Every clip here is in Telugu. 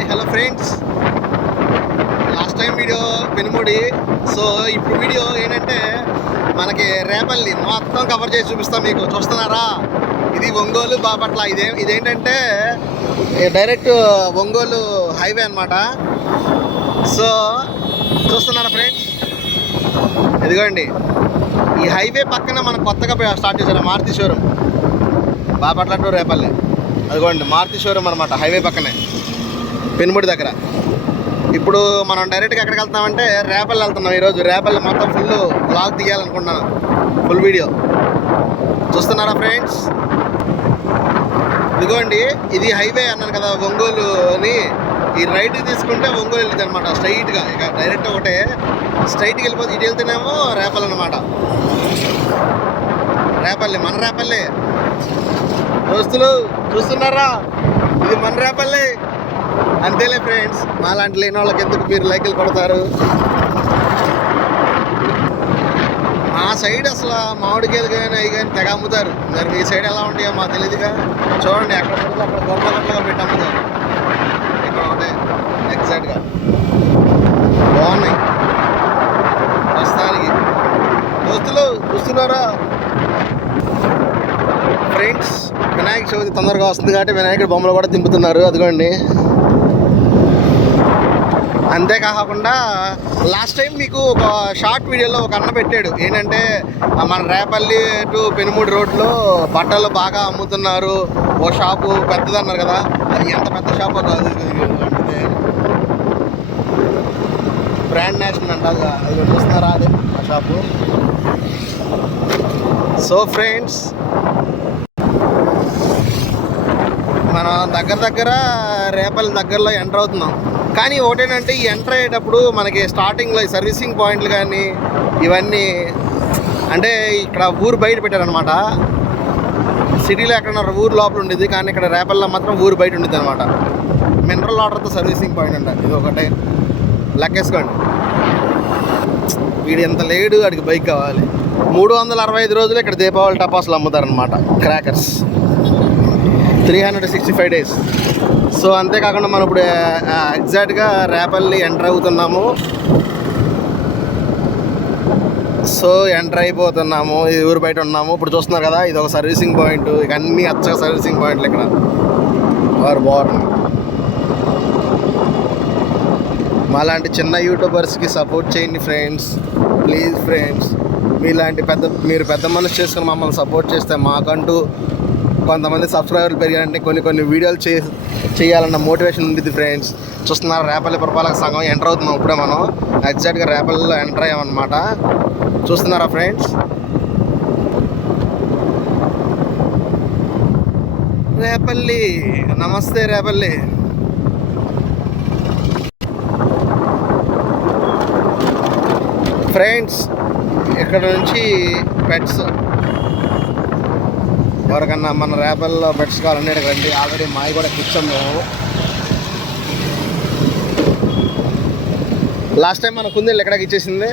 Hi hello friends, last time video Penumudi. So ఇప్పుడు వీడియో ఏంటంటే మనకి రేపల్లి మొత్తం కవర్ చేసి చూపిస్తాం మీకు. చూస్తున్నారా, ఇది ఒంగోలు బాపట్ల. ఇదేంటంటే డైరెక్ట్ ఒంగోలు హైవే అనమాట. సో చూస్తున్నారా ఫ్రెండ్స్, ఇదిగోండి ఈ హైవే పక్కన మనం కొత్తగా స్టార్ట్ చేశారు మారుతి షోరూమ్, బాపట్ల టు రేపల్లి. అదిగోండి మారుతి షోరూమ్ అనమాట, హైవే పక్కనే పెనుముడి దగ్గర. ఇప్పుడు మనం డైరెక్ట్గా ఎక్కడికి వెళ్తామంటే రేపల్లి వెళ్తున్నాం. ఈరోజు రేపల్లి మొత్తం ఫుల్ బ్లాగ్ తీయాలనుకుంటున్నాను, ఫుల్ వీడియో. చూస్తున్నారా ఫ్రెండ్స్, ఇదిగోండి ఇది హైవే అన్నాను కదా ఒంగోలుని. ఈ రైట్ తీసుకుంటే ఒంగోలు వెళ్తుంది అనమాట స్ట్రైట్గా. ఇక డైరెక్ట్ ఒకటే స్ట్రైట్కి వెళ్ళిపోతే ఇటు వెళ్తేనేమో రేపల్లి అనమాట. రేపల్లి, మన రేపల్లి దోస్తులు. చూస్తున్నారా, ఇది మన రేపల్లి. అంతేలే ఫ్రెండ్స్, మాలాంటి లేని వాళ్ళకి ఎందుకు మీరు లైకులు కొడతారు. మా సైడ్ అసలు మామిడికాయలు కానీ అవి కానీ తెగ అమ్ముతారు. మరి మీ సైడ్ ఎలా ఉంటాయో మాకు తెలియదుగా. చూడండి, అక్కడ అక్కడ గొప్పగా పెట్టి అమ్ముతారు. ఇక్కడ ఒకటే ఎగ్జాక్ట్గా బాగున్నాయి ప్రస్తుతానికి. దోస్తులు చూస్తున్నారా ఫ్రెండ్స్, వినాయక చవితి తొందరగా వస్తుంది కాబట్టి వినాయకుడి బొమ్మలు కూడా దింపుతున్నారు. అదిగోండి. అంతేకాకుండా లాస్ట్ టైం మీకు ఒక షార్ట్ వీడియోలో ఒక అన్న పెట్టాడు, ఏంటంటే మన రేపల్లి టు పెనుముడి రోడ్లో బట్టలు బాగా అమ్ముతున్నారు, ఓ షాపు పెద్దది అన్నారు కదా. అది ఎంత పెద్ద షాపో కాదు, బ్రాండ్ నేషన్ అంట. అది చూస్తున్నారా, అదే ఆ షాపు. సో ఫ్రెండ్స్, మనం దగ్గర రేపల్లి దగ్గరలో ఎంటర్ అవుతున్నాం. కానీ ఒకటేనంటే ఈ ఎంటర్ అయ్యేటప్పుడు మనకి స్టార్టింగ్లో సర్వీసింగ్ పాయింట్లు కానీ ఇవన్నీ అంటే ఇక్కడ ఊరు బయట పెట్టారనమాట. సిటీలో ఎక్కడన్నా ఊరు లోపల ఉండేది, కానీ ఇక్కడ రేపల్లో మాత్రం ఊరు బయట ఉండేది అనమాట. మినరల్ వాటర్తో సర్వీసింగ్ పాయింట్ అంట. ఇది ఒకటే లెక్కేసుకోండి. వీడు ఎంత లేడు, వాడికి బైక్ కావాలి. 365 రోజులు ఇక్కడ దీపావళి టపాసులు అమ్ముతారనమాట, క్రాకర్స్. 365 days. సో అంతేకాకుండా మనం ఇప్పుడు ఎగ్జాక్ట్గా రేపల్లి ఎంటర్ అవుతున్నాము. సో ఎంటర్ అయిపోతున్నాము, ఈ ఊరు బయట ఉన్నాము. ఇప్పుడు చూస్తున్నారు కదా, ఇది ఒక సర్వీసింగ్ పాయింట్. ఇక అన్నీ అచ్చగా సర్వీసింగ్ పాయింట్లు ఇక్కడ. బాగుంది. మాలాంటి చిన్న యూట్యూబర్స్కి సపోర్ట్ చేయండి ఫ్రెండ్స్, ప్లీజ్ ఫ్రెండ్స్. మీరు పెద్ద మనసు చేసుకుని మమ్మల్ని సపోర్ట్ చేస్తే మాకంటూ కొంతమంది సబ్స్క్రైబర్లు పెరిగారంటే కొన్ని వీడియోలు చేయాలన్న మోటివేషన్ ఉంటుంది ఫ్రెండ్స్. చూస్తున్నారు, రేపల్లి పురపాలక సంఘం ఎంటర్ అవుతున్నాం. ఇప్పుడే మనం ఎగ్జాక్ట్గా రేపల్లిలో ఎంటర్ అయ్యామన్నమాట. చూస్తున్నారా ఫ్రెండ్స్, రేపల్లి. నమస్తే రేపల్లి. ఫ్రెండ్స్, ఇక్కడ నుంచి పెట్స్ ఎవరికన్నా మన రేపల్లో పెట్స్ కావాలంటే ఇక్కడ రండి. ఆల్రెడీ మావి కూడా కూర్చోం మేము. లాస్ట్ టైం మన కుందేళ్ళు ఎక్కడికి ఇచ్చేసింది.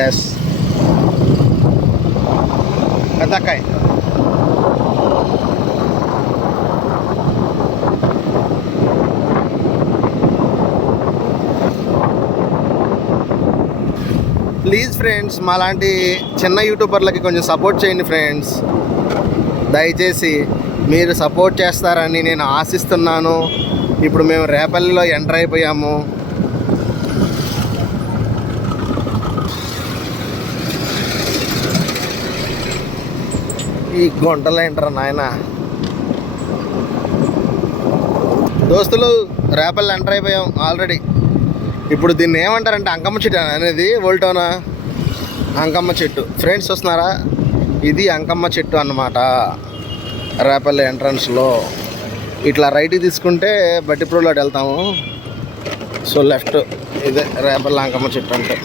ఎస్, పెద్దక్కాయ. ప్లీజ్ ఫ్రెండ్స్, మాలాంటి చిన్న యూట్యూబర్లకి కొంచెం సపోర్ట్ చేయండి ఫ్రెండ్స్. దయచేసి మీరు సపోర్ట్ చేస్తారని నేను ఆశిస్తున్నాను. ఇప్పుడు మేము రేపల్లిలో ఎంటర్ అయిపోయాము. ఈ గుంటలో ఎంటర్ నాయన. దోస్తులు, రేపల్లి ఎంటర్ అయిపోయాం ఆల్రెడీ. ఇప్పుడు దీన్ని ఏమంటారంటే అంకమ్మ చెట్టు అనేది, ఓల్టోనా అంకమ్మ చెట్టు. ఫ్రెండ్స్ చూస్తున్నారా, ఇది అంకమ్మ చెట్టు అన్నమాట. రేపల్లి ఎంట్రన్స్లో ఇట్లా రైట్కి తీసుకుంటే బట్టిప్రోలోకి వెళ్తాము. సో లెఫ్ట్, ఇదే రేపల్లి అంకమ్మ చెట్టు అంటే.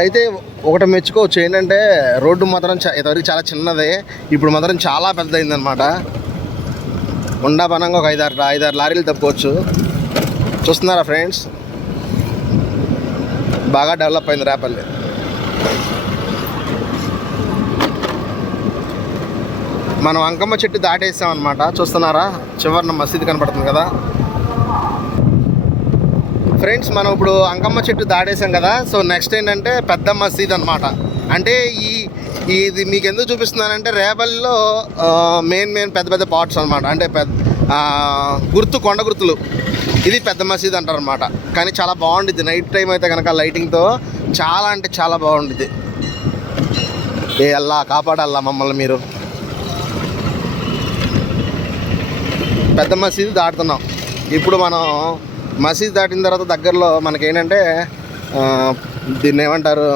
అయితే ఒకటి మెచ్చుకోవచ్చు, ఏంటంటే రోడ్డు మాత్రం ఇంతవరకు చాలా చిన్నదే, ఇప్పుడు మాత్రం చాలా పెద్దదైందనమాట. ఉండాపనంగా ఒక 5-6 లారీలు తప్పుకోవచ్చు. చూస్తున్నారా ఫ్రెండ్స్, బాగా డెవలప్ అయింది రేపల్లి. మనం అంకమ్మ చెట్టు దాటేసాం అనమాట. చూస్తున్నారా, చివరిన మసీదు కనపడుతుంది కదా ఫ్రెండ్స్. మనం ఇప్పుడు అంకమ్మ చెట్టు దాటేసాం కదా. సో నెక్స్ట్ ఏంటంటే పెద్ద మసీద్ అనమాట. అంటే ఇది మీకు ఎందుకు చూపిస్తున్నానంటే రేపల్లో మెయిన్ పెద్ద పెద్ద పార్ట్స్ అనమాట. అంటే కొండ గుర్తులు. ఇది పెద్ద మసీద్ అంటారు అనమాట. కానీ చాలా బాగుంటుంది నైట్ టైం అయితే కనుక లైటింగ్తో. చాలా అంటే చాలా బాగుంటుంది. అల్లా కాపాడల్లా మమ్మల్ని మీరు. పెద్ద మసీదు దాటుతున్నాం ఇప్పుడు మనం. మసీద్ దాటిన తర్వాత దగ్గరలో మనకేంటంటే దీన్ని ఏమంటారు,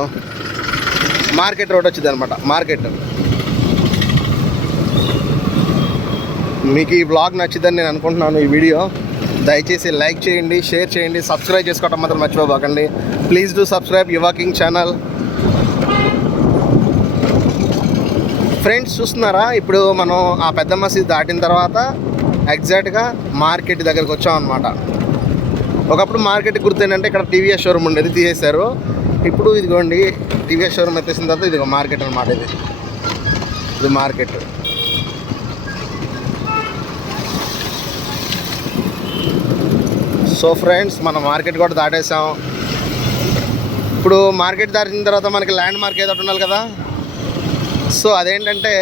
మార్కెట్ రోడ్ వచ్చింది అనమాట. మార్కెట్. మీకు ఈ బ్లాగ్ నచ్చిందని నేను అనుకుంటున్నాను. ఈ వీడియో దయచేసి లైక్ చేయండి, షేర్ చేయండి, సబ్స్క్రైబ్ చేసుకోవడం మాత్రం మర్చిపోకండి. ప్లీజ్ డూ సబ్స్క్రైబ్ యువ కింగ్ ఛానల్. ఫ్రెండ్స్ చూస్తున్నారా, ఇప్పుడు మనం ఆ పెద్ద మసీద్ దాటిన తర్వాత ఎగ్జాక్ట్గా మార్కెట్ దగ్గరకు వచ్చాం అనమాట. ఒకప్పుడు మార్కెట్ గుర్తు ఏంటంటే ఇక్కడ టీవీఎస్ షోరూమ్ ఉండేది, తీసేశారు. ఇప్పుడు ఇదిగోండి టీవీఎస్ షోరూమ్ ఎత్తేసిన తర్వాత ఇది మార్కెట్ అనమాట. ఇది మార్కెట్. సో ఫ్రెండ్స్ మనం మార్కెట్ కూడా దాటేసాం. ఇప్పుడు మార్కెట్ దాటిన తర్వాత మనకి ల్యాండ్ మార్క్ ఏదో ఉండాలి కదా. సో అదేంటంటే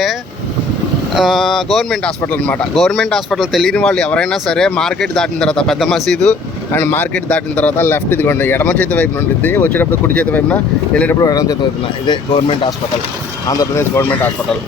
గవర్నమెంట్ హాస్పిటల్ అనమాట. గవర్నమెంట్ హాస్పిటల్ తెలియని వాళ్ళు ఎవరైనా సరే మార్కెట్ దాటిన తర్వాత పెద్ద మసీదు అండ్ మార్కెట్ దాటిన తర్వాత లెఫ్ట్ ఇదిగోండి ఎడమ చేతి వైపున ఉంటుంది. వచ్చేటప్పుడు కుడి చేతి వైపున, వెళ్ళేటప్పుడు ఎడమ చేతి వైపున. ఇదే government hospital, Andhra Pradesh government hospital.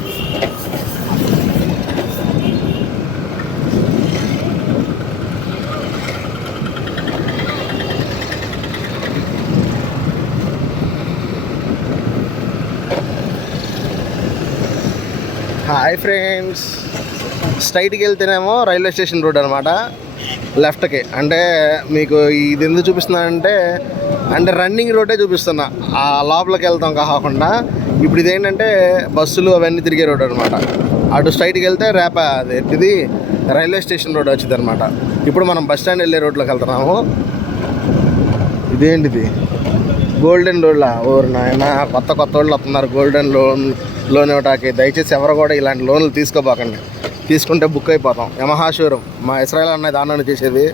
Hi friends. స్ట్రైట్కి వెళ్తేనేమో రైల్వే స్టేషన్ రోడ్ అనమాట. లెఫ్ట్కి అంటే మీకు ఇది ఎందుకు చూపిస్తున్నానంటే రన్నింగ్ రోడ్డే చూపిస్తున్నా. ఆ లోపలికి వెళ్తాం కాకుండా ఇప్పుడు ఇదేంటంటే బస్సులు అవన్నీ తిరిగే రోడ్ అనమాట. అటు స్ట్రైట్కి వెళ్తే ఇది రైల్వే స్టేషన్ రోడ్ వచ్చింది అనమాట. ఇప్పుడు మనం బస్ స్టాండ్ వెళ్ళే రోడ్లోకి వెళ్తున్నాము. ఇదేంటిది గోల్డెన్ లోన్లా? ఓరు నాయన, కొత్త వాళ్ళు వస్తున్నారు గోల్డెన్ లోన్ ఇవ్వటానికి. దయచేసి ఎవరు కూడా ఇలాంటి లోన్లు తీసుకోబాకండి. తీసుకుంటే బుక్ అయిపోతాం. యమహా షోరూమ్ మా ఇస్రాయల్ అన్నది దాంట్లో చేసేది.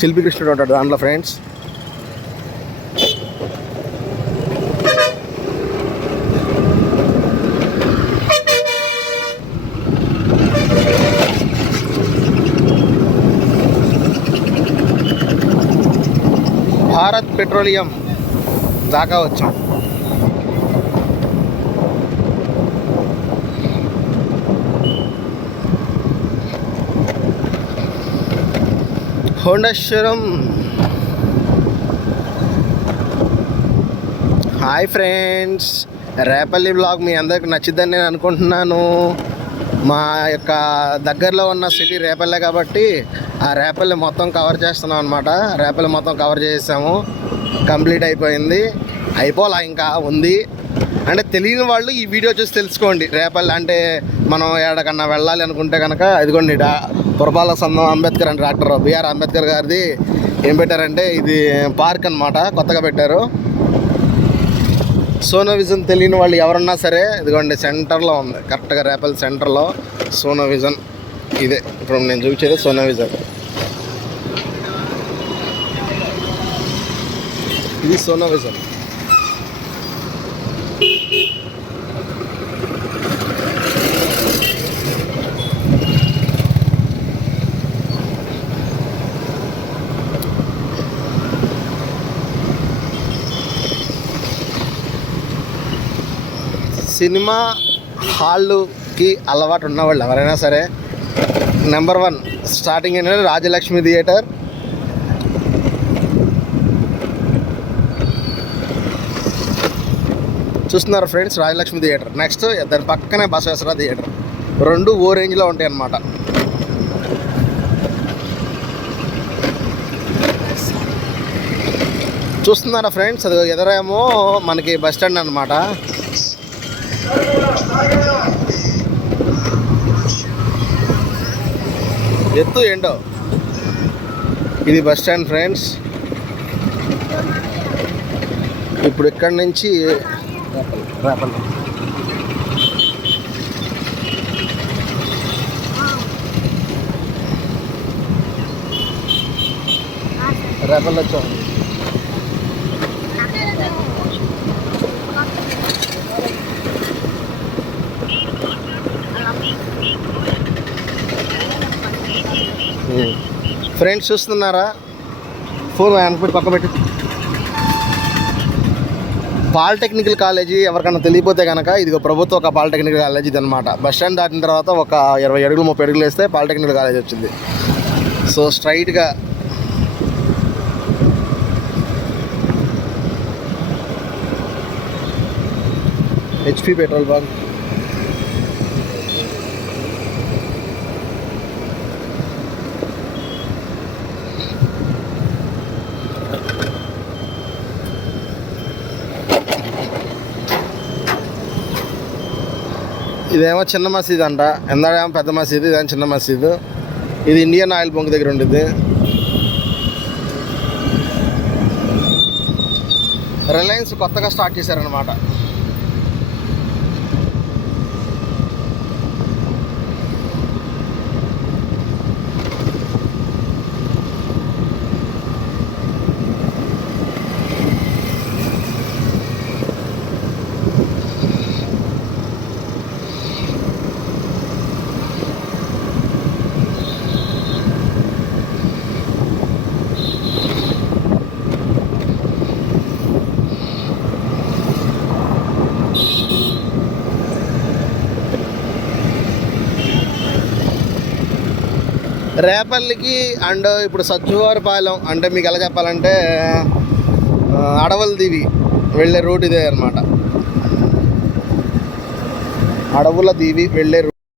చిలిపి కృష్ణుడు ఉంటాడు దాంట్లో ఫ్రెండ్స్. భారత్ పెట్రోలియం దాకా వచ్చాం. Honda showroom. Hi friends, Repalle blog మీ అందరికి నచ్చిద్దని నేను అనుకుంటున్నాను. మా యొక్క దగ్గరలో ఉన్న సిటీ రేపల్లె కాబట్టి ఆ రేపల్లి మొత్తం కవర్ చేస్తున్నాం అనమాట. రేపల్లి మొత్తం కవర్ చేసాము, కంప్లీట్ అయిపోయింది. అయిపోలా, ఇంకా ఉంది. అంటే తెలియని వాళ్ళు ఈ వీడియో చూసి తెలుసుకోండి. రేపల్లి అంటే మనం ఎక్కడికన్నా వెళ్ళాలి అనుకుంటే కనుక ఇదిగోండి పురపాలక సంఘం అంబేద్కర్ అంటే డాక్టర్ బిఆర్ అంబేద్కర్ గారిది ఏం పెట్టారంటే ఇది పార్క్ అనమాట, కొత్తగా పెట్టారు. సోనో విజన్ తెలియని వాళ్ళు ఎవరన్నా సరే ఇదిగోండి సెంటర్లో ఉంది, కరెక్ట్గా రేపల్లి సెంటర్లో సోనో విజన్. ఇదే ఇప్పుడు నేను చూపించేది సోనో విజన్. ఇది సోనో విజన్. సినిమా హాల్కి అలవాటు ఉన్నవాళ్ళు ఎవరైనా సరే నెంబర్ 1 స్టార్టింగ్ ఏంటంటే రాజలక్ష్మి థియేటర్. చూస్తున్నారు ఫ్రెండ్స్, రాజలక్ష్మి థియేటర్. నెక్స్ట్ దాని పక్కనే బసవేశ్వర థియేటర్. రెండు ఓ రేంజ్లో ఉంటాయి అన్నమాట. చూస్తున్నారా ఫ్రెండ్స్, అది ఎదురేమో మనకి బస్ స్టాండ్ అనమాట. ఎత్తు ఏంటో ఇది బస్ స్టాండ్ ఫ్రెండ్స్. ఇప్పుడు ఇక్కడి నుంచి రేపల్లి వచ్చాం. ఫ్రెండ్స్ చూస్తున్నారా? ఫోన్ అనుకుంటే పక్క పెట్టి. పాలిటెక్నికల్ కాలేజీ ఎవరికైనా తెలియపోతే కనుక ఇదిగో ప్రభుత్వ ఒక పాలిటెక్నికల్ కాలేజీ ఇది అనమాట. బస్ స్టాండ్ దాటిన తర్వాత ఒక 20 అడుగులు 30 అడుగులు వేస్తే పాలిటెక్నికల్ కాలేజ్ వచ్చింది. సో స్ట్రైట్గా హెచ్పి పెట్రోల్ బంక్. ఇదేమో చిన్న మసీదు అంట, ఎందాడేమో పెద్ద మసీదు, ఇదేమో చిన్న మసీదు. ఇది ఇండియన్ ఆయిల్ బంక్ దగ్గర ఉండిద్ది. రిలయన్స్ కొత్తగా స్టార్ట్ చేశారనమాట. రేపల్లికి అండ్ ఇప్పుడు సజ్జువారిపాలెం అంటే మీకు ఎలా చెప్పాలంటే అడవుల దివి వెళ్ళే రూట్ ఇదే అనమాట. అడవుల దివి వెళ్ళే